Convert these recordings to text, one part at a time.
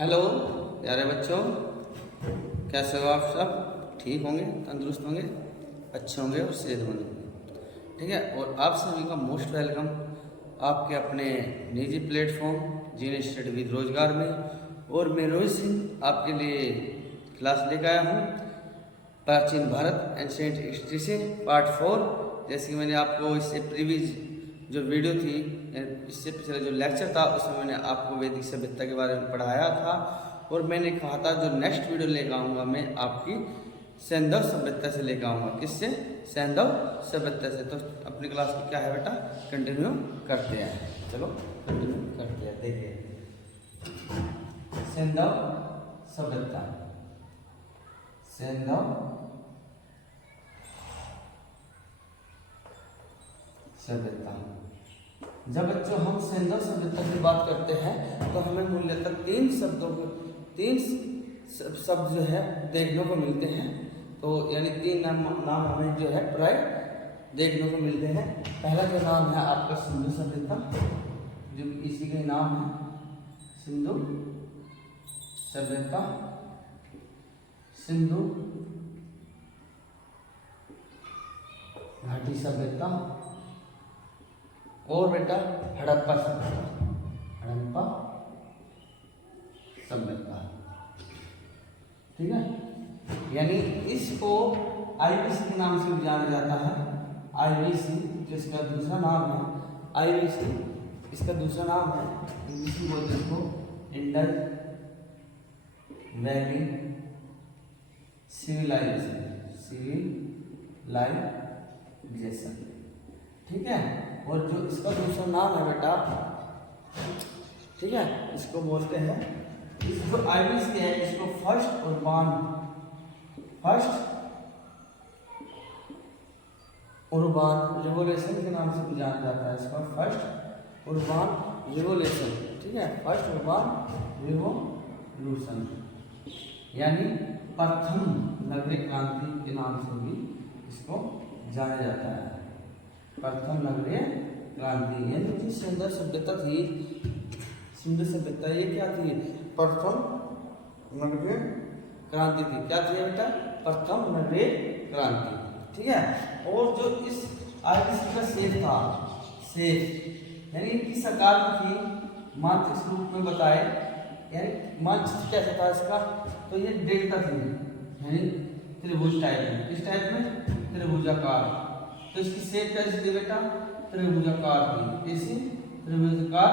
Hello प्यारे बच्चों, कैसे हो आप सब? ठीक होंगे, तंदुरुस्त होंगे, अच्छे होंगे और सेहतमंद होंगे। ठीक है, और आप सभी का मोस्ट वेलकम आपके अपने निजी प्लेटफॉर्म जीने स्टडी विद रोजगार में। और मैं रोहित सिंह आपके लिए क्लास लेकर आया हूँ प्राचीन भारत एंशिएंट हिस्ट्री से पार्ट 4। जैसे कि मैंने आपको इससे प्रीवियस जो वीडियो थी, इससे पिछले जो लेक्चर था, उसमें मैंने आपको वैदिक सभ्यता के बारे में पढ़ाया था। और मैंने कहा था जो नेक्स्ट वीडियो लेकर आऊँगा मैं आपकी सैंधव सभ्यता से लेकर आऊँगा। किससे? सैंधव सभ्यता से। तो अपनी क्लास को क्या है बेटा, कंटिन्यू करते हैं। चलो कंटिन्यू करते हैं। देखिए सैंधव सभ्यता, सैंधव सभ्यता। जब बच्चों हम सैंधव सभ्यता की बात करते हैं तो हमें मूल्यतः तीन शब्द जो है देखने को मिलते हैं। तो यानी तीन नाम हमें जो है प्राय देखने को मिलते हैं। पहला जो नाम है आपका सिंधु सभ्यता, जो इसी का नाम है सिंधु सभ्यता, सिंधु घाटी सभ्यता। और बेटा हड़प्पा सभ्यता, हड़प्पा सभ्यता। ठीक है, यानी इसको आईबीसी के नाम से भी जाना जाता है। आईबीसी जिसका दूसरा नाम है आईबीसी, इसका दूसरा नाम है इंग्लिश में बोलते हैं इसको इंडस वैली सिविलाइजेशन, सिविलाइजेशन। ठीक है, और जो इसका दूसरा नाम है बेटा, ठीक है, इसको बोलते हैं, इसको आईबीसी है, इसको फर्स्ट उर्बान रिवोल्यूशन के नाम से भी जाना जाता है। इसको फर्स्ट उर्बान रिवोल्यूशन, ठीक है, फर्स्ट उर्बान रिवोल्यूशन, यानी प्रथम नगरीय क्रांति के नाम से भी इसको जाना जाता है। प्रथम नगरीय क्रांति, यानी जो सिंधु सभ्यता थी, सिंधु सभ्यता ये क्या थी? प्रथम नगरीय क्रांति थी। क्या थी बेटा? प्रथम नगरीय क्रांति। ठीक है, और जो इस आईबीसी का शेप था, शेप यानी इनकी साकार थी मानचित्र रूप में बताए, यानी मानचित्र कैसा था इसका? तो ये डेल्टा थी, यानी त्रिभुज टाइप में। किस टाइप में? त्रिभुजाकार। तो इसकी शेप कैसी थी बेटा? त्रिभुजाकार थी। कैसी? त्रिभुजाकार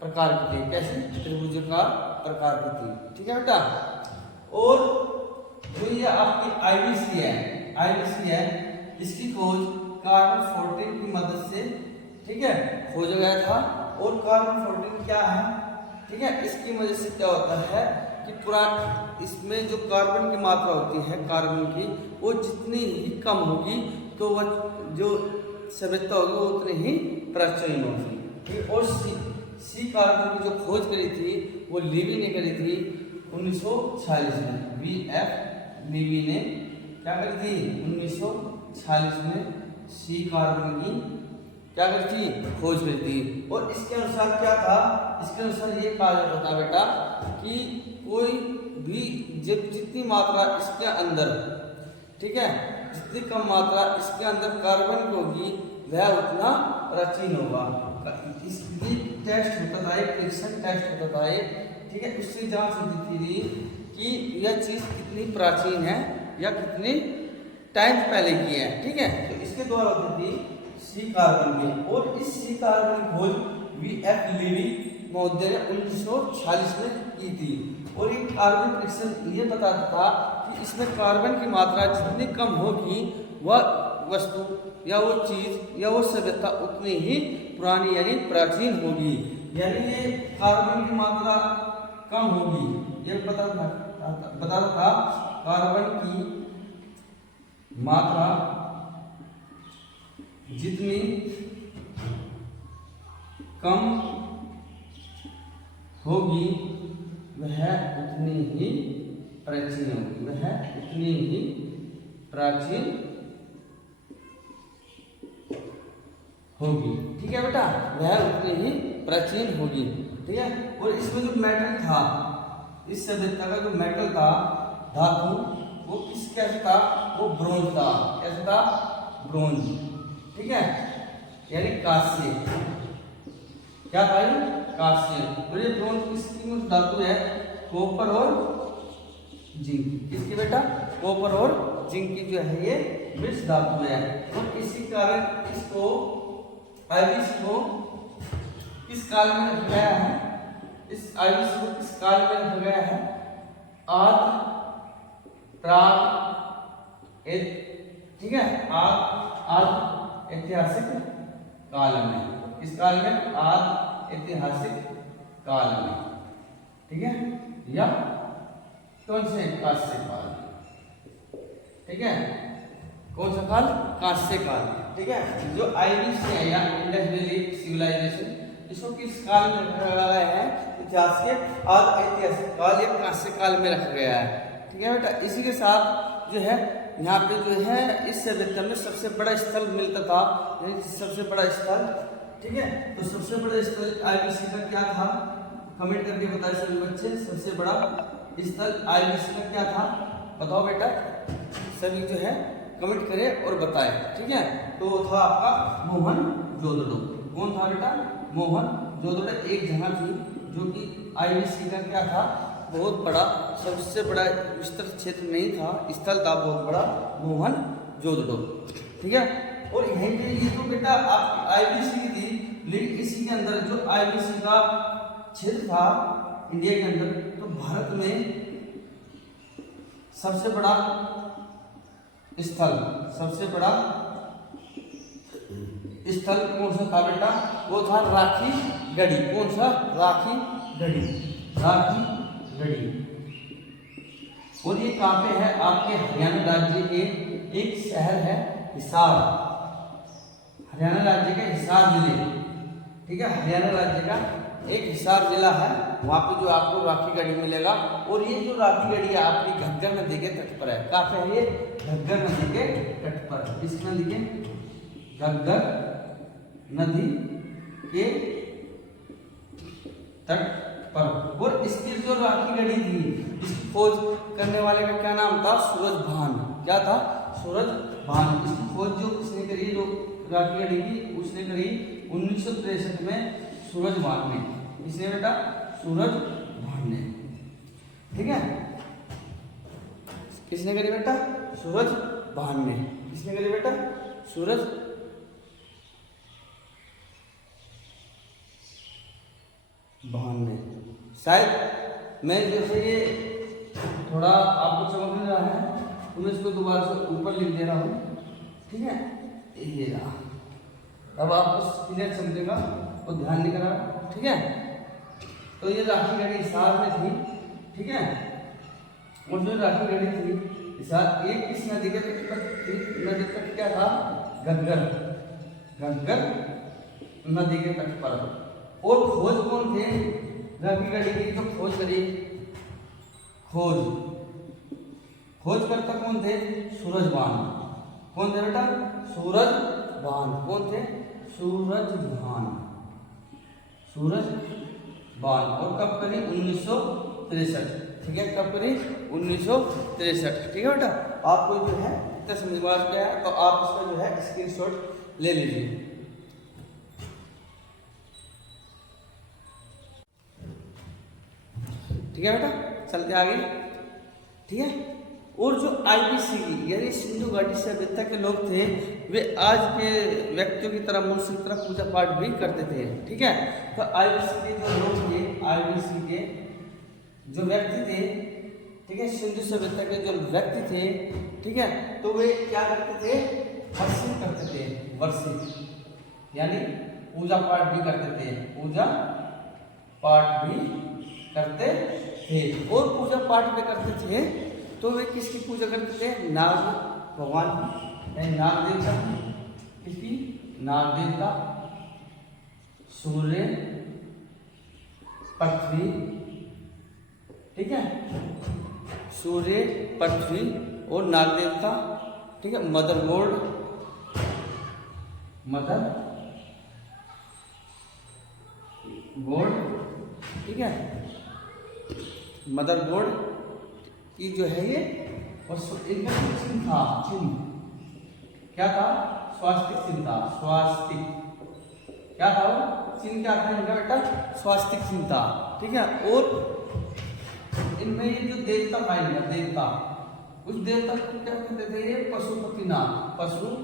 प्रकार की थी। कैसे? त्रिभुजाकार प्रकार की थी। ठीक है बेटा, और जो ये आपकी आईबीसी है, इसकी खोज कार्बन 14 की मदद से, ठीक है, खोजा गया था। और कार्बन 14 क्या है? ठीक है, इसकी वजह से क्या होता है कि इसमें जो कार्बन की मात्रा होती है, कार्बन की, वो जितनी ही कम होगी तो वह जो सभ्यता होगी वो उतनी ही प्राचीन होगी। और सी कार्बन की जो खोज करी थी वो लीवी ने करी थी 1946 में। लीवी ने क्या करी थी? 1946 में सी कार्बन की क्या करी थी? खोज करी थी। और इसके अनुसार क्या था? इसके अनुसार ये कहा जाता था बेटा कि कोई भी जितनी मात्रा इसके अंदर, ठीक है, जितनी कम मात्रा इसके अंदर कार्बन की होगी वह उतना प्राचीन होगा। इसलिए टेस्ट होता था, एक परीक्षण टेस्ट होता था एक, ठीक है, उससे जांच होती थी कि यह चीज कितनी प्राचीन है या कितनी टाइम पहले की है। ठीक है, तो इसके द्वारा होती थी सी कार्बन की। और इस सी कार्बन की खोज वीएफ लीवी महोदय ने 1946 में की थी। और ये कार्बन परीक्षण ये बताता था कि इसमें कार्बन की मात्रा जितनी कम होगी वह वस्तु या वो चीज या वो सभ्यता उतनी ही पुरानी यानी प्राचीन होगी। यानी ये कार्बन की मात्रा कम होगी, ये बताता था कार्बन की मात्रा जितनी कम होगी वह उतनी ही प्राचीन होगी, वह उतनी ही प्राचीन होगी। ठीक है बेटा, वह उतनी ही प्राचीन होगी। ठीक है, और इसमें जो मेटल था इस सभ्यता का जो मेटल था, धातु, वो किस कैसा था, वो ब्रोंज था। कैसा था? ब्रोंज। ठीक है, यानी कांस्य। क्या था ये? कांस्य। और ये ब्रोंज किसकी मुख्य धातु है? कॉपर और जिंक। किसकी बेटा? कॉपर और जिंक की जो है ये मिश्र धातु है। और इसी कारण इसको आईवीसी को किस काल में रखा गया है? इस आईवीसी को किस काल में रखा गया है? आदि प्राग, ठीक है, आदि ऐतिहासिक काल में। इस काल में? आदि ऐतिहासिक काल में। ठीक है, या कौन से? कांस्य काल। ठीक है, कौन सा काल? कांस्य काल। ठीक है, जो आईवीसी है या इंडस वैली सिविलाइजेशन, इसको किस काल में रखा गया है? इतिहास के आदि ऐतिहासिक काल या कांस्य काल में रखा गया है। ठीक है बेटा, इसी के साथ जो है यहाँ पे जो है इस सभ्यता में सबसे बड़ा स्थल मिलता था, सबसे बड़ा स्थल। ठीक है, तो सबसे बड़ा स्थल आईवीसी का क्या था? कमेंट करके बताए सभी बच्चे, सबसे बड़ा स्थल आईवीसी का क्या था? बताओ बेटा, सभी जो है कमेंट करें और बताएं। ठीक है, तो वो था आपका मोहनजोदड़ो। कौन था बेटा? मोहनजोदड़ो एक जगह थी जो कि आईवीसी का क्या था? बहुत बड़ा, सबसे बड़ा विस्तृत क्षेत्र नहीं था, स्थल था बहुत बड़ा, मोहनजोदड़ो। ठीक है, और यहीं पे ये तो बेटा आप आईवीसी की थी, लेकिन इसी के अंदर जो आईवीसी का क्षेत्र था इंडिया के अंदर, तो भारत में सबसे बड़ा स्थल, सबसे बड़ा स्थल कौन सा था बेटा? वो था राखी गढ़ी। कौन सा? राखी गढ़ी। राखी गढ़ी। और ये कहाँ पे है? आपके हरियाणा राज्य के एक शहर है हिसार। हरियाणा राज्य के हिसार जिले। ठीक है, हरियाणा राज्य का एक हिसार जिला है, वहां पे जो आपको राखी गढ़ी मिलेगा। और ये जो राखी गढ़ी है आपकी घग्गर नदी के तट पर है। कहाँ पे है ये? घग्गर नदी के तट पर। इस नदी के, घग्गर नदी के तट पर। और इसकी जो राखी गढ़ी थी, इसकी खोज करने वाले का क्या नाम था? सूरजभान। क्या था? सूरजभान। इसकी खोज जो किसने करी, जो राखी गढ़ी की, उसने करी 1963 में सूरजभान ने। किसने बेटा? सूरजभान ने। ठीक है, किसने करी बेटा? सूरजभान ने। किसने करी बेटा? सूरज भान ने। शायद मैं जैसे ये थोड़ा आपको समझ में रहा है तो मैं इसको दोबारा से ऊपर लिख दे रहा हूँ। ठीक है, ये रहा। अब आपको क्लियर समझेगा और ध्यान नहीं करा। ठीक है, तो ये राखी गढ़ी हिसार में थी। ठीक है, और जो राखी गढ़ी थी हिसार, एक किस नदी के तट पर थी? नदी तट क्या था? घग्गर। घग्गर नदी के तट पर। और खोज कौन थे राखी गढ़ी की? तो खोज करी, खोजकर्ता कौन थे? सूरजभान। कौन थे बेटा? सूरजभान। कौन थे? सूरजभान। सूरजभान। और कब करी? 1963। ठीक है, कब करी? 1963। ठीक है बेटा, आपको जो है इतना समझ में आ गया है, तो आप इसका जो है स्क्रीनशॉट ले लीजिए। ठीक है बेटा, चलते आगे। ठीक है, और जो आईवीसी की यानी सिंधु घाटी सभ्यता के लोग थे, वे आज के व्यक्तियों की तरह मनुष्य की तरह पूजा पाठ भी करते थे। ठीक है, तो आईवीसी के जो लोग थे, आईवीसी के जो व्यक्ति थे, ठीक है, सिंधु सभ्यता के जो व्यक्ति थे, ठीक है, तो वे क्या करते थे? वर्शिप करते थे। वर्शिप यानी पूजा पाठ भी करते थे। पूजा पाठ भी करते थे। और पूजा पाठ भी करते थे तो वे किसकी पूजा करते थे? नाग भगवान यानी नाग देवता। किसकी? नाग देवता, सूर्य, पृथ्वी। ठीक है, सूर्य, पृथ्वी और नाग देवता। ठीक है, मदर गॉड, मदर गॉड। ठीक है, मदरबोर्ड की जो है ये, और इनका चिन्ह था, चिन्ह क्या था, स्वास्तिक चिन्ह था, स्वास्तिक क्या था वो चिन्ह, क्या था इनका बेटा, स्वास्तिक चिन्ह था, ठीक है। और इनमें ये जो देवता था इनका, देवता, उस देवता को क्या कहते थे, पशुपतिनाथ, पशुपतिनाथ।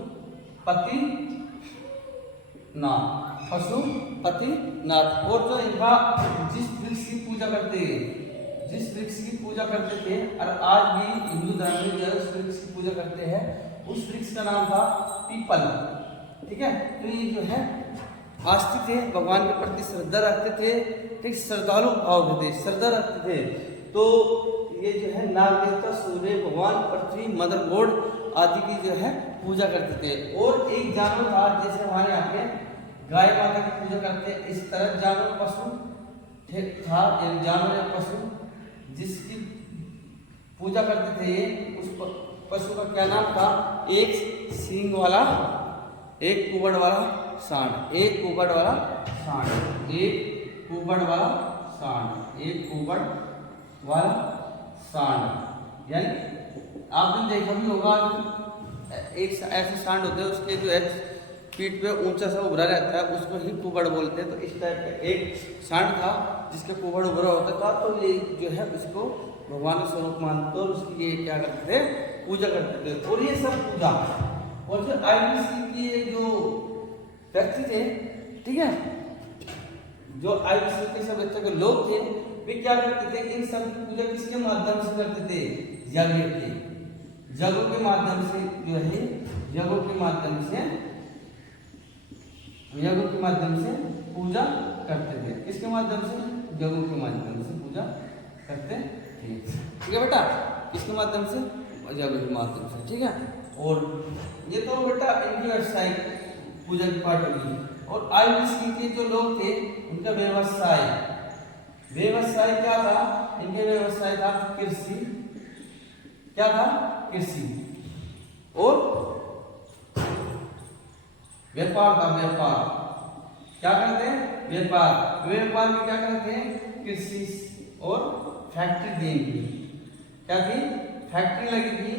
और जो इनका जिस वृक्ष की पूजा करते थे, और आज भी हिंदू धर्म में जो उस वृक्ष की पूजा करते हैं, उस वृक्ष का नाम था पीपल, ठीक है। तो ये जो है आस्तिक थे, भगवान के प्रति श्रद्धा रखते थे, ठीक, श्रद्धालु भाव थे, श्रद्धा रखते थे। तो ये जो है नाग देवता, सूर्य भगवान, पृथ्वी, मदरबोर्ड आदि की जो है पूजा करते थे। और एक जानवर था, जैसे हमारे यहाँ पे गाय माता की पूजा करते हैं, इस तरह जानवर पशु था, जानवर या पशु जिसकी पूजा करते थे, उस पशु का क्या नाम था, एक सींग वाला, एक कुबड़ वाला सांड, एक कुबड़ वाला सांड, एक कुबड़ वाला सांड, एक कुबड़ वाला सांड। यानी आपने देखा भी होगा, एक ऐसे सांड होते हैं, उसके जो है पीठ पे ऊंचा सा उभरा रहता है, उसको ही कुबड़ बोलते हैं। तो इस टाइप का एक सांड था जिसके कुबड़ उभरा होता था, तो ये जो है उसको भगवान का स्वरूप मानते और उसकी ये क्या करते थे, पूजा करते थे। और ये सब पूजा, और जो आईबीसी के जो व्यक्ति थे, ठीक है, जो आईबीसी के सब के लोग थे, वे क्या करते थे, इन सब की पूजा किसके माध्यम से करते थे, यज्ञ के, यज्ञों के माध्यम से जो है, यज्ञों के माध्यम से पूजा करते थे। किसके माध्यम से, यज्ञों के माध्यम से पूजा करते थे, ठीक है बेटा, किसके माध्यम से, यज्ञों के माध्यम से, ठीक है। और ये तो बेटा इनकी व्यावसायिक पूजा की पार्ट होगी। और आईबीसी के जो लोग थे, उनका व्यवसाय क्या था, इनके व्यवसाय था कृषि, क्या था, कृषि, और व्यापार था, व्यापार क्या करते हैं, व्यापार में क्या करते हैं, कृषि और फैक्ट्री देंगे, क्या थी, फैक्ट्री लगी थी,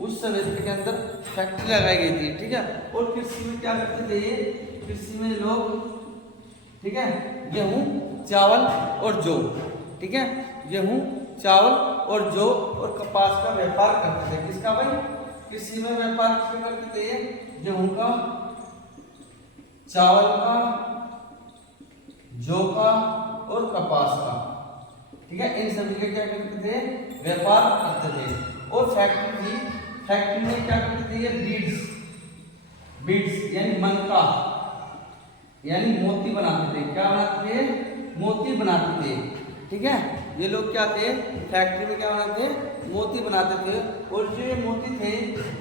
उस समय के अंदर फैक्ट्री लगाई गई थी, ठीक है। और कृषि में क्या करते थे, कृषि में लोग, ठीक है, गेहूं, चावल और जौ, ठीक है, गेहूं, चावल और जौ और कपास का व्यापार करते थे। किसका भाई, कृषि में व्यापार करते थे, गेहूं का, चावल का, जौ का और कपास का, ठीक है, इन सभी का क्या करते थे, व्यापार करते थे। और फैक्ट्री थी, फैक्ट्री में क्या करते थे, बीड्स यानी मनका, यानी मोती बनाते थे, क्या बनाते थे, मोती बनाते थे, ठीक है। ये लोग क्या थे, फैक्ट्री में क्या बनाते थे, मोती बनाते थे। और जो ये मोती थे,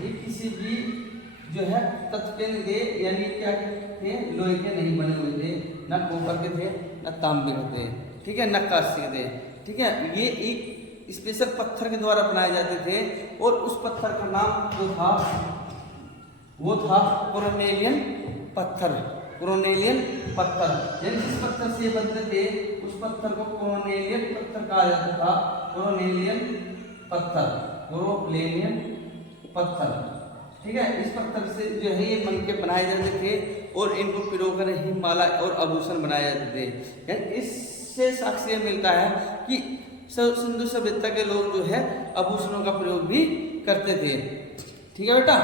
ये किसी भी जो है तत्व के नहीं थे, यानी क्या थे, लोहे के नहीं बने हुए थे, न कॉपर के थे, न तांबे के थे, ठीक है, न कांस्य के थे, ठीक है। ये एक स्पेशल पत्थर के द्वारा बनाए जाते थे। और उस पत्थर का नाम जो था, वो था कोरोनेलियन पत्थर, कोरोनेलियन पत्थर, यानी जिस पत्थर से बनते थे, उस पत्थर को कोरोनेलियन पत्थर कहा जाता था, कोरोनेलियन पत्थर, ठीक है। इस पत्थर से जो है ये बन के बनाए जाते थे, और इनको पिरोकर ही माला और आभूषण बनाए जाते थे। यानी इससे साक्ष्य मिलता है कि सिंधु सभ्यता के लोग जो है आभूषणों का प्रयोग भी करते थे, ठीक है बेटा।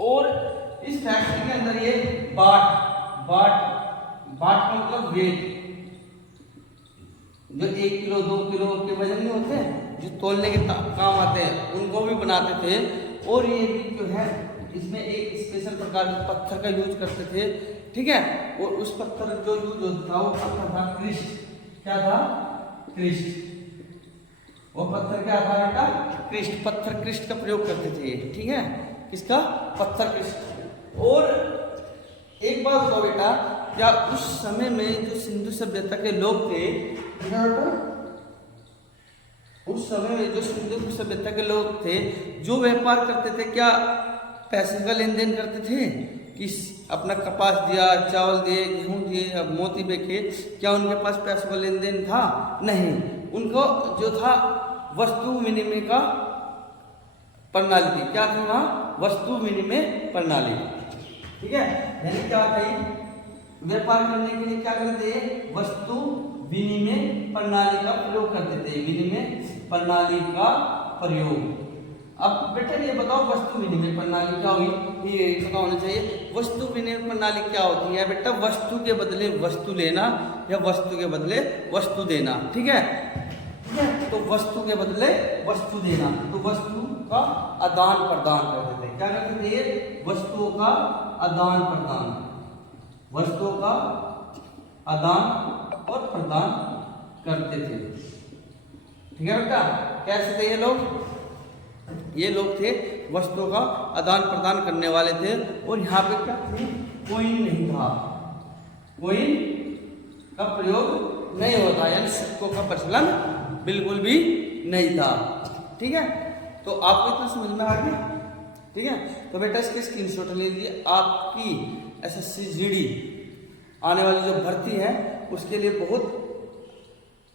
और इस फैक्ट्री के अंदर ये बाट का मतलब वेट, जो 1 किलो 2 किलो के वजन नहीं होते, जो तोलने के काम आते हैं, उनको भी बनाते थे। और ये भी जो है, इसमें एक स्पेशल प्रकार के पत्थर का यूज करते थे, ठीक है। और उस पत्थर जो यूज होता था, वो पत्थर था क्रिस्ट, क्या था, क्रिस्ट, वो पत्थर क्या था बेटा, क्रिस्ट, पत्थर क्रिस्ट का प्रयोग करते थे, ठीक है, किसका, पत्थर क्रिस्ट। और एक बात बताओ बेटा, क्या उस समय में जो सिंधु सभ्यता के लोग थे, उस समय में जो सिंधु सभ्यता के लोग थे, जो व्यापार करते थे, क्या पैसे का लेन देन करते थे, कि अपना कपास दिया, चावल दिए, गेहूं दिए, मोती बेचे, क्या उनके पास पैसों का लेन देन था, नहीं। उनको जो था वस्तु विनिमय का प्रणाली थी। क्या थी वहां? वस्तु विनिमय प्रणाली। ठीक है, यानी क्या कही, व्यापार करने के लिए क्या करते थे? वस्तु विनिमय प्रणाली का प्रयोग करते थे। विनिमय प्रणाली का प्रयोग। अब बेटा ये बताओ वस्तु विनिमय प्रणाली क्या हुई, ये पता होना चाहिए। वस्तु विनिमय प्रणाली क्या होती है बेटा? वस्तु के बदले वस्तु लेना या वस्तु के बदले वस्तु देना। ठीक है, ठीक है, तो वस्तु के बदले वस्तु देना, तो वस्तु का आदान प्रदान करते थे। क्या करते थे? वस्तुओं का आदान प्रदान, वस्तुओं का आदान और प्रदान करते थे। ठीक है बेटा, कैसे थे ये लोग? ये लोग थे वस्तुओं का आदान प्रदान करने वाले थे। और यहाँ पे क्या थे? कोइन नहीं था, कोइन का प्रयोग नहीं होता, यानी सिक्कों का प्रचलन बिल्कुल भी नहीं था। ठीक है, तो आपको इतना समझ में आ गया? ठीक है, तो बेटा इसके स्क्रीनशॉट ले लीजिए। आपकी एसएससी जीडी आने वाली जो भर्ती है उसके लिए बहुत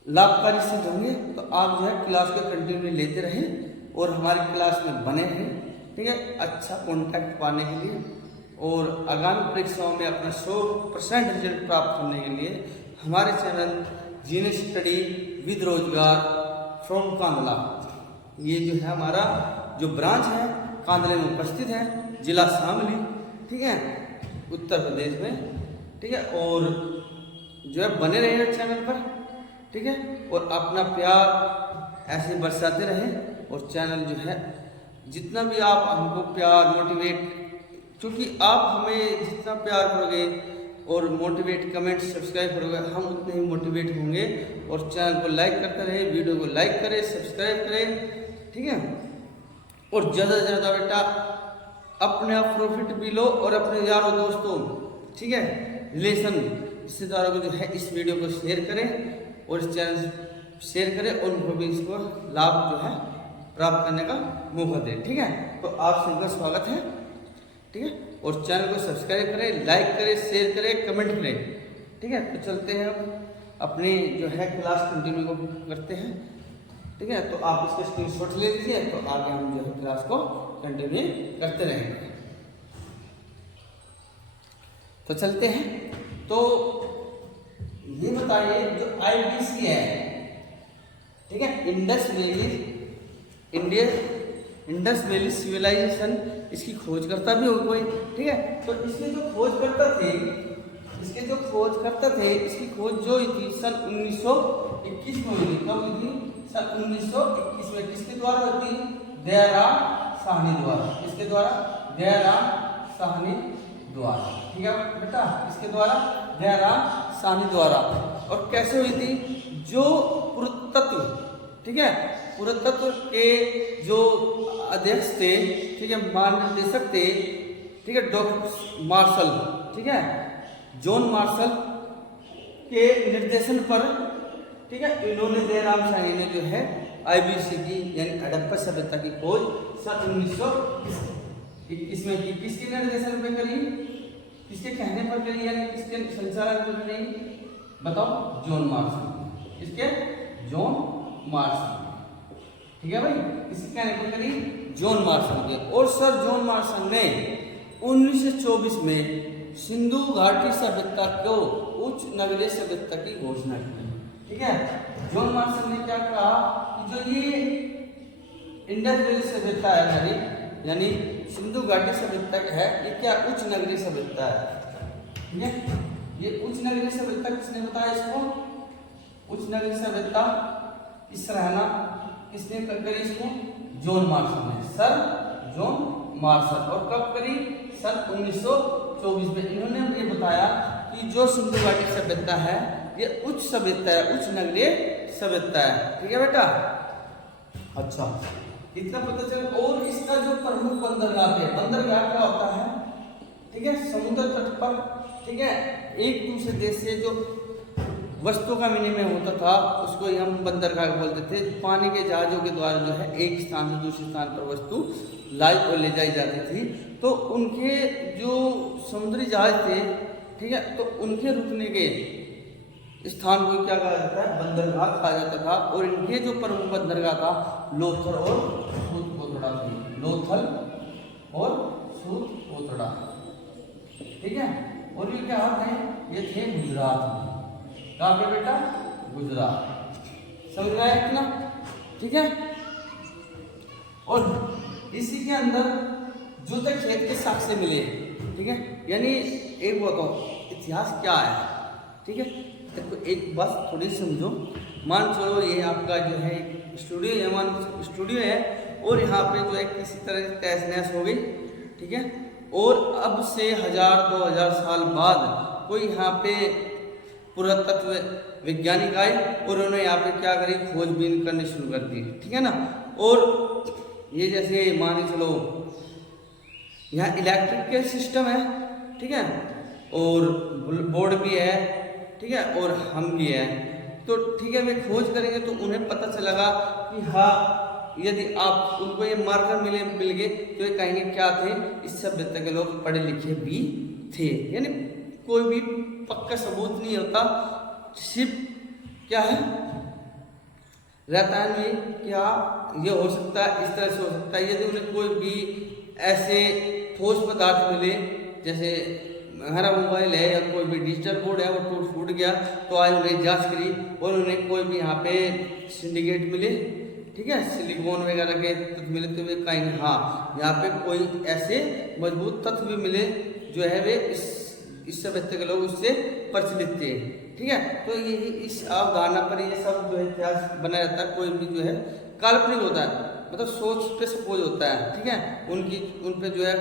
लाभकारी सिद्ध होंगे। तो आप जो है क्लास को कंटिन्यू लेते रहें और हमारी क्लास में बने हैं। ठीक है, अच्छा कॉन्टैक्ट पाने के लिए और आगामी परीक्षाओं में अपना 100% रिजल्ट प्राप्त करने के लिए हमारे चैनल जीनियस स्टडी विद रोजगार फ्रॉम कांदला, ये जो है हमारा जो ब्रांच है कांदले में उपस्थित है, जिला शामली। ठीक है, उत्तर प्रदेश में। ठीक है, और जो है बने रहे चैनल पर। ठीक है, और अपना प्यार ऐसे बरसाते रहे। और चैनल जो है जितना भी आप हमको प्यार मोटिवेट, क्योंकि आप हमें जितना प्यार करोगे और मोटिवेट कमेंट सब्सक्राइब करोगे हम उतने ही मोटिवेट होंगे। और चैनल को लाइक करते रहे, वीडियो को लाइक करें, सब्सक्राइब करें। ठीक है, और ज़्यादा से ज़्यादा बेटा अपने आप प्रॉफिट भी लो और अपने यारों दोस्तों, ठीक है, रिलेशन रिश्तेदारों को जो है इस वीडियो को शेयर करें और इस चैनल शेयर करें और उनको भी इसको लाभ जो है प्राप्त करने का मौका दें। ठीक है, तो आप सबका स्वागत है। ठीक है, और चैनल को सब्सक्राइब करें, लाइक करें, शेयर करें, कमेंट करें। ठीक है, तो चलते हैं अब अपनी जो है क्लास कंटिन्यू को करते हैं। ठीक है, तो आप इसके स्क्रीनशॉट ले लीजिए, तो आगे हम जो है क्लास को कंटिन्यू करते रहेंगे। तो चलते हैं। तो ये बताइए जो IBC है, ठीक है, इंडस वैली सिविलाइजेशन, इसकी खोजकर्ता भी हो कोई। ठीक है, तो इसके जो खोजकर्ता थे, इसकी खोज जो हुई थी सन 1921 में हुई थी। कब हुई थी? सन 1921 में। किसके द्वारा होती? दयाराम साहनी द्वारा। किसके द्वारा? दयाराम साहनी द्वारा। ठीक है बेटा, इसके द्वारा दयाराम साहनी द्वारा। और कैसे हुई थी? जो पुरातत्व, ठीक है, पुरातत्व के जो अध्यक्ष थे, ठीक है, महानिदेशक थे, ठीक है, डॉक्टर मार्शल, ठीक है, जॉन मार्शल के निर्देशन पर, ठीक है, इन्होंने दयाराम साहनी ने जो है IBC की यानी हड़प्पा सभ्यता की खोज सन 1921 में की। किसके निर्देशन पर करी? किसके कहने पर करी, यानी किसके संचालन पर करी? बताओ। John Marshall. किसके? John Marshall. ठीक है भाई, किसके कहने पर करी? जॉन मार्शल के। और सर जॉन मार्शल ने 1924 में सिंधु घाटी सभ्यता को उच्च नगरीय सभ्यता की घोषणा की। ठीक है, जॉन मार्शल ने क्या कहा कि जो ये इंडस वैली सभ्यता है, यानी सिंधु घाटी सभ्यता है, ये क्या उच्च नगरीय सभ्यता है। ठीक है, ये उच्च नगरीय सभ्यता किसने बताया इसको? उच्च नगरीय सभ्यता इस रहना किसने करी इसको? जॉन मार्शल ने, सर जॉन मार्शल। और कब करी? सन 1924 में। इन्होंने ये बताया कि जो सिंधु घाटी सभ्यता है ये उच्च सभ्यता है, उच्च नगरीय सभ्यता है। ठीक है बेटा, अच्छा इतना पता चला। और इसका जो प्रमुख बंदरगाह है, बंदरगाह क्या होता है? ठीक है, समुद्र तट पर, ठीक है, एक दूसरे देश से जो वस्तु का विनिमय होता था उसको हम बंदरगाह बोलते थे। पानी के जहाजों के द्वारा जो है एक स्थान से दूसरे स्थान पर वस्तु लाई और ले जाई जाती थी। तो उनके जो समुद्री जहाज थे, ठीक है, तो उनके रुकने के स्थान को क्या कहा जाता है, बंदरगाह कहा जाता था। और इनके जो प्रमुख बंदरगाह था लोथल और सूतकोतड़ा थी, लोथल और सूतकोतड़ा, ठीक है। और ये क्या थे, ये थे गुजरात में। कहाँ पे बेटा, गुजरात, समझ में आया इतना, ठीक है। और इसी के अंदर जूते खेत के साक्ष्य मिले, ठीक है। यानी एक बताओ इतिहास क्या है, ठीक है। तो एक बात थोड़ी समझो, मान चलो ये आपका जो है स्टूडियो है, मान स्टूडियो है, और यहाँ पे जो है किसी तरह की तहस नहस हो गई, ठीक है। और अब से 1000-2000 साल बाद कोई यहाँ पे पुरातत्व वैज्ञानिक आए और उन्होंने यहाँ पे क्या करी, खोजबीन करनी शुरू कर दी, ठीक है ना। और ये जैसे मान के चलो यहाँ इलेक्ट्रिक के सिस्टम है, ठीक है, और बोर्ड भी है, ठीक है, और हम भी है, तो ठीक है वे खोज करेंगे तो उन्हें पता चलेगा कि हाँ, यदि आप उनको ये मार्कर मिल गए तो ये कहेंगे क्या थे, इस सभ्यता के लोग पढ़े लिखे भी थे। यानी कोई भी पक्का सबूत नहीं होता, सिर्फ क्या है रहता है ये क्या ये हो सकता है, इस तरह से हो सकता है। यदि उन्हें कोई भी ऐसे ठोस पदार्थ मिले, जैसे हमारा मोबाइल है या कोई भी डिजिटल बोर्ड है वो टूट फूट गया, तो आज उन्हें जांच करी और उन्हें कोई भी यहाँ पे सिंडिकेट मिले, ठीक है, सिलिकॉन वगैरह के तत्व मिले, तो वे कहेंगे हाँ यहाँ पे कोई ऐसे मजबूत तत्व भी मिले जो है वे इस सभ्यता के लोग उससे प्रचलित थे, ठीक है। तो ये इस अवधारणा पर ये सब जो है इतिहास बनाया जाता है। कोई भी जो है काल्पनिक होता है, मतलब सोच पे सपोज होता है, ठीक है, उन पे जो है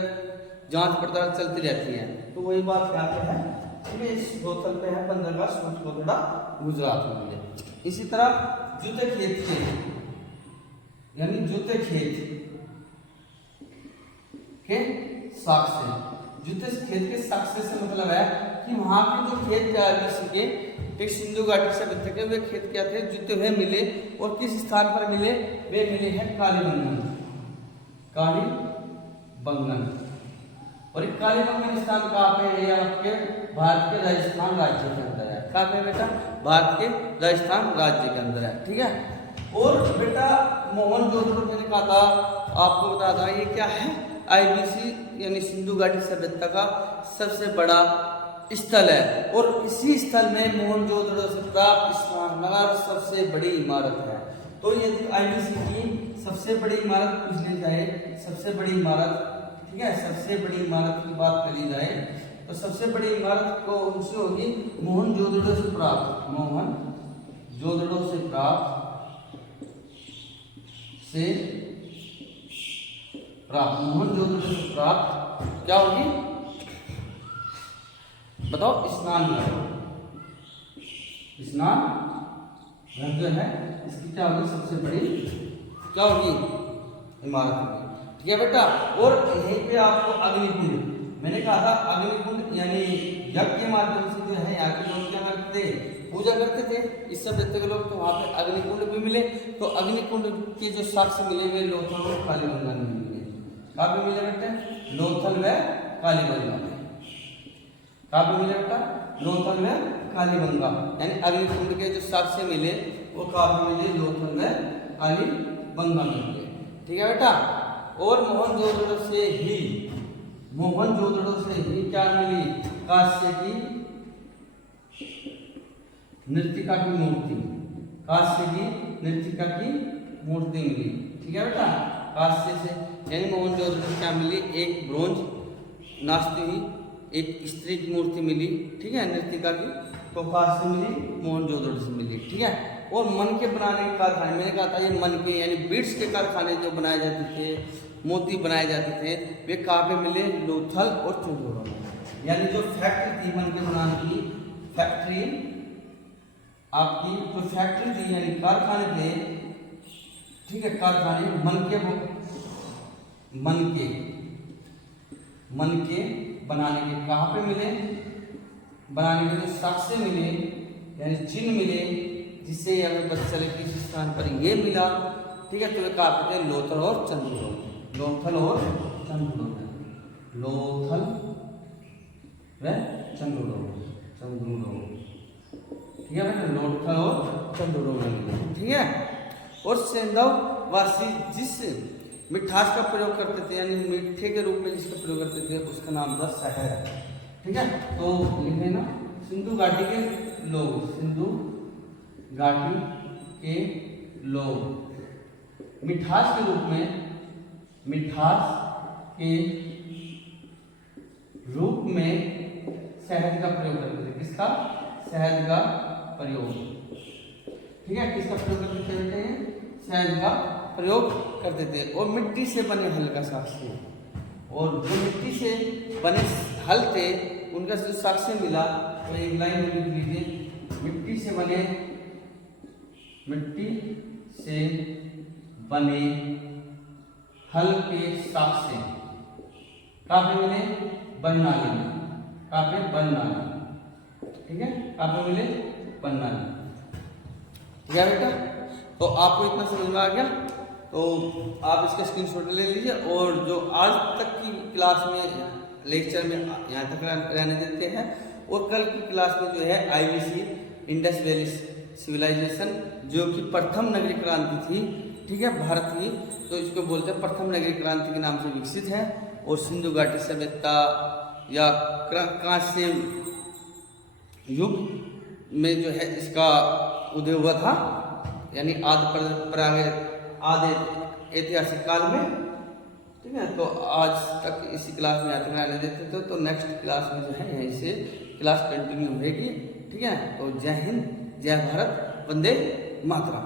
जांच पड़ताल चलती रहती है। तो वही बात यहाँ पे है, ठीक है, इस लोथल पे है बंदरगाह सूतकोतड़ा गुजरात में मिले। इसी तरह जूते खेत के, यानी जूते खेत के साक्ष्य, जूते खेत के साक्ष्य से मतलब है कि वहां के जो खेत थे आदिवासी के, एक सिंधु घाटी सभ्यता के, वे खेत क्या थे, जूते हुए मिले। और किस स्थान पर मिले, वे मिले हैं कालीबंगन, कालीबंगन। और एक कालीबंगन स्थान कहाँ पे है, आपके भारत के राजस्थान राज्य के अंदर है। कहाँ पे बेटा, भारत के राजस्थान राज्य के अंदर है, ठीक है। और बेटा मोहनजोदड़ो मैंने कहा था आपको बता था, ये क्या है, आईबीसी यानी सिंधु घाटी सभ्यता का सबसे बड़ा स्थल है। और इसी स्थल में मोहनजोदड़ो से प्राप्त स्नानागार सबसे बड़ी इमारत है। तो ये आईबीसी की सबसे बड़ी इमारत पूछ ली जाए, सबसे बड़ी इमारत, ठीक है, सबसे बड़ी इमारत की बात करी जाए तो सबसे बड़ी इमारत को उनसे होगी मोहनजोदड़ो से प्राप्त, मोहनजोदड़ो से प्राप्त मोहनजोदड़ो से प्राप्त क्या होगी बताओ, स्नान घर जो है इसकी क्या होगी, सबसे बड़ी क्या होगी इमारत होगी, ठीक है बेटा। और यहीं पे आपको अग्निकुंड, मैंने कहा था अग्निकुंड यानी यज्ञ के माध्यम से जो है यहाँ के लोग क्या करते थे, पूजा करते थे इस सभ्यता के लोग, तो वहाँ पे अग्निकुंड भी मिले। तो अग्निकुंड के जो साक्ष्य मिले वे लोथल और कालीबंगन में मिले। कहाँ पे मिले बेटे, लोथल व कालीबंगा। कहाँ पे मिले बेटा, लोथल व कालीबंगा, यानी अग्निकुंड के जो साक्ष्य मिले वो कहाँ पे मिले, लोथल व कालीबंगा में मिले, ठीक है बेटा। और मोहनजोदड़ो से ही क्या मिली, कांस्य की नृतिका की मूर्ति, कांस्य की नृतिका की मूर्ति मिली, ठीक है बेटा। कांस्य से यानी मोहनजोदड़ो से क्या मिली, एक ब्रोंज नाचती हुई एक स्त्री की मूर्ति मिली, ठीक है, नृतिका की, तो कांस्य मिली, मोहनजोदड़ो से मिली, ठीक है। और मन के बनाने के कारखाने, मैंने कहा था ये मन के यानी बीड्स के कारखाने जो बनाए जाते थे, मोती बनाए जाते थे, वे कहाँ पे मिले, लोथल और चंदोड़ में। यानी जो फैक्ट्री थी मन के बनाने की, फैक्ट्री आपकी जो फैक्ट्री थी यानी कारखाने थे, ठीक है, कारखाने मन के बनाने के कहाँ पे मिले, बनाने के जो साक्ष्य मिले यानी चिन्ह मिले, जिससे हमें पता चले कि इस स्थान पर ये मिला, ठीक है। तो वे कहाँ पे थे, लोथल और चंदोड़, लोथल और चंदोड़, लोथल व चंदोड़, ठीक है बेटा, लोथल और चंद्रोगल, ठीक है। और सेंधववासी जिस मिठास का प्रयोग करते थे, यानी मीठे के रूप में जिसका प्रयोग करते थे, उसका नाम था शहद, ठीक है। तो लिखे ना, सिंधु घाटी के लोग, सिंधु घाटी के लोग मिठास के रूप में, मिठास के रूप में शहद का प्रयोग करते थे। किसका? शहद का प्रयोग, ठीक है। किसका प्रयोग करते थे? शहद का प्रयोग करते थे। और मिट्टी से बने हल का साक्ष्य, और जो मिट्टी से बने हल थे उनका जो साक्ष्य मिला, तो एक लाइन में लिख लीजिए, मिट्टी से बने, मिट्टी से बने हल के साक्ष्य कहाँ पे मिले? बननाली में, कहाँ पे? बननाली, ठीक है, कहाँ पे मिले? बननाली, ठीक है बेटा। तो आपको इतना समझ में आ गया, तो आप इसका स्क्रीनशॉट ले लीजिए। और जो आज तक की क्लास में, लेक्चर में यहाँ तक रहने देते हैं, और कल की क्लास में जो है IVC, इंडस वैली सिविलाइजेशन, जो कि प्रथम नगरीय क्रांति थी, ठीक है, भारत की, तो इसको बोलते हैं प्रथम नगरीय क्रांति के नाम से विकसित है। और सिंधु घाटी सभ्यता या कांस्य युग में जो है इसका उदय हुआ था, यानी आदि ऐतिहासिक काल में, ठीक है। तो आज तक इसी क्लास में यहाँ रहने देते थे, तो नेक्स्ट क्लास में जो है यहीं से क्लास कंटिन्यू होगी, ठीक है। तो जय हिंद, जय भारत, वंदे मातरम।